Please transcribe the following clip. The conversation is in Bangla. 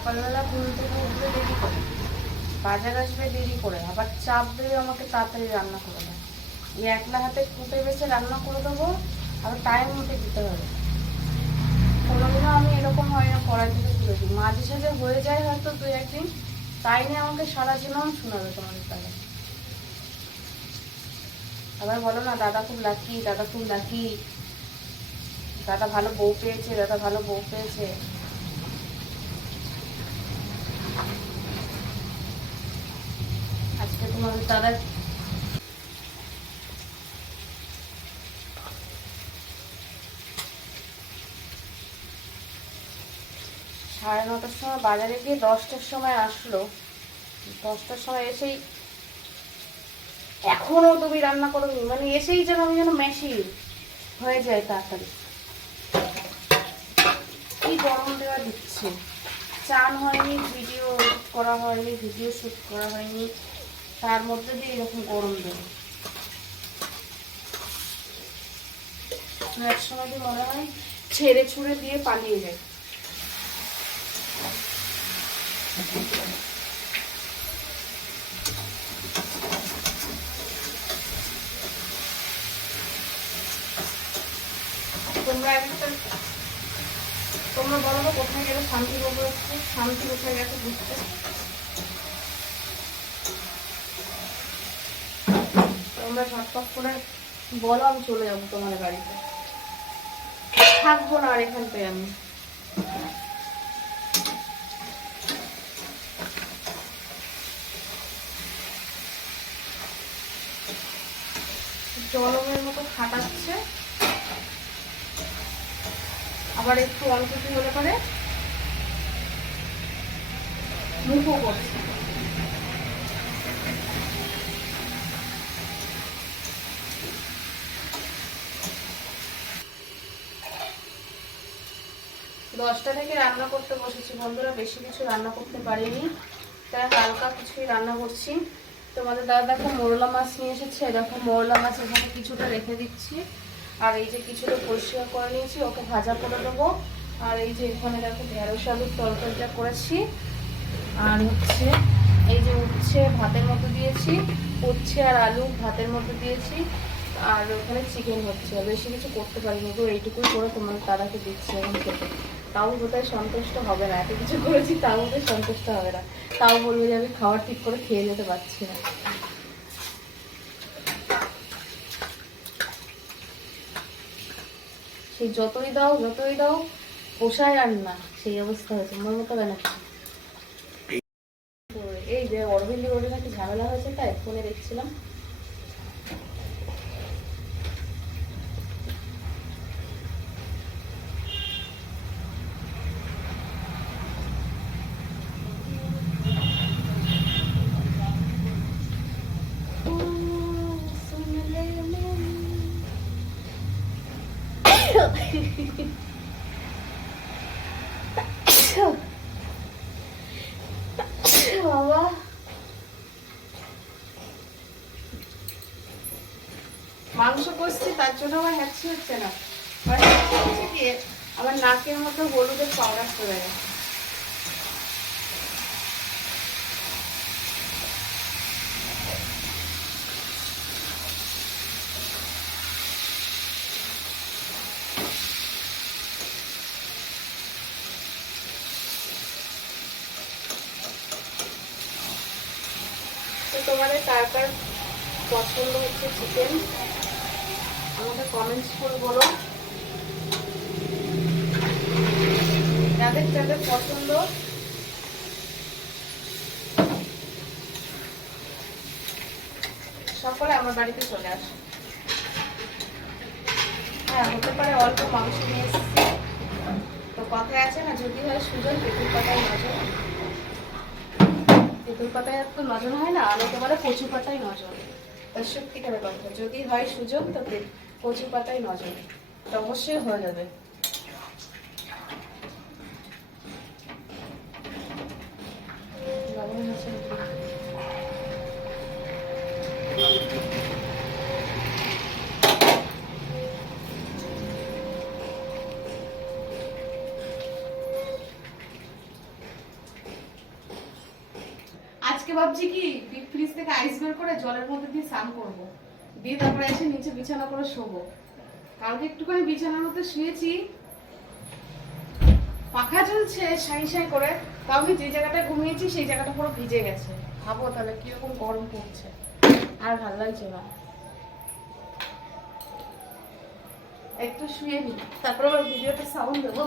সকালবেলা ঘুম থেকে উঠবে দেরি করে। বাজার আসবে দেরি করে। আবার চাপ দেবে আমাকে তাড়াতাড়ি রান্না করে দেয়। এই একলা হাতে কুটে বেছে রান্না করে দেবো আবার টাইম মতো দিতে হবে। কোনোদিনও আমি এরকম হয় না কড়াই থেকে তুলে মাঝে সাঝে হয়ে যায় হয়তো দু একদিন। তাই নিয়ে আমাকে সারা জীবন শোনাবে তোমাদের তাহলে। আবার বলো না, দাদা খুব লাকি দাদা খুব লাকি দাদা ভালো বউ পেয়েছে, দাদা ভালো বউ পেয়েছে। আজকে তোমাদের দাদা সাড়ে নটার সময় বাজারে গিয়ে দশটার সময় আসলো। দশটার সময় এসেই এখনও তুমি রান্না করো মানে এসেই যেন আমি যেন মেশিন হয়ে যায় তাড়াতাড়ি। কি গরম দেওয়া দিচ্ছে। চান হয়নি, ভিডিও করা হয়নি, ভিডিও শ্যুট করা হয়নি। তার মধ্যে দিয়ে এরকম গরম দেবে। এক সময় দিয়ে মনে হয়, ছেড়ে ছুড়ে দিয়ে পালিয়ে যায় তোমরা একটা তোমরা বলো তো কোথায় গেলে শান্তি পাবো হচ্ছে? শান্তি কোথায় গেছে বুঝতে? তোমরা ঝটপট করে বলো, আমি চলে যাব তোমার বাড়িতে। থাকব না আর এখানটায় আমি। আবার একটু অল্প একটু হলে পরে মুখও করছে। দশটা থেকে রান্না করতে বসেছি। বন্ধুরা, বেশি কিছু রান্না করতে পারিনি। তাই হালকা কিছুই রান্না করছি। তোমাদের দাদা দেখো মোরলা মাছ নিয়ে এসেছে। দেখো মোরলা মাছ এখানে কিছুটা রেখে দিচ্ছি। আর এই যে কিছুটা পরিষ্কার করে নিয়েছি, ওকে ভাজা করে দেবো। আর এই যে এখানে দেখো ঢেঁড়স আলুর তরকারিটা করেছি। আর হচ্ছে এই যে উচ্ছে ভাতের মতো দিয়েছি, উচ্ছে আর আলু ভাতের মতো দিয়েছি। আর ওখানে চিকেন হচ্ছে বেশি কিছু করতে পারিনি তো এইটুকুই করে তোমার দাদাকে দিচ্ছি এখন খেতে। তাও বোধহয় সন্তুষ্ট হবে না, এত কিছু করেছি তাও বোধহয় সন্তুষ্ট হবে না। তাও বলবে যে আমি খাবার ঠিক করে খেয়ে যেতে পারছি না। সেই যতই দাও যতই দাও, পোষায় আর না, সেই অবস্থা হয়েছে মনে মতো কেন? এই যে অরবিন্দ রোডে নাকি ঝামেলা হয়েছে তাই ফোনে দেখছিলাম। বাবা মাংস করছি তার জন্য আমার হ্যাচি হচ্ছে না। আমার আমার নাকের মতো হলুদের পাউডার চলে গেছে। তোমাদের কার কার পছন্দ হচ্ছে চিকেন আমাকে কমেন্টস বলো। যাদের যাদের পছন্দ। সকলে আমার বাড়িতে চলে আসে। হ্যাঁ হতে পারে অল্প মাংস নিয়ে এসেছি। তো কথায় আছে না, যদি হয় সুজন তেঁতুল পাতায় নজর। তেঁতুল পাতায় তো নজর হয় না অনেকে বলে কচু পাতায় নজর। তার সত্যিকার কথা, যদি হয় সুযোগ তো কচু পাতায় নজর। তো অবশ্যই হয়ে যাবে। লবণ আছে নাকি? আজকে ভাবছি কি ডিপ ফ্রিজ থেকে আইস বের করে জলের মধ্যে দিয়ে স্নান করব। দিয়ে তারপরে এসে নিচে বিছানা করে শোবো। কালকে একটুখানি বিছানার মধ্যে শুয়েছি। পাখা চলছে সাই সাই করে। তাও আমি যে জায়গাটা ঘুমিয়েছি, সেই জায়গাটা পুরো ভিজে গেছে। ভাবো তাহলে কীরকম গরম পড়ছে। আর ভালো লাগছে না। একটু শুয়ে নি। তারপর আবার ভিডিওতে সাউন্ড দেবো।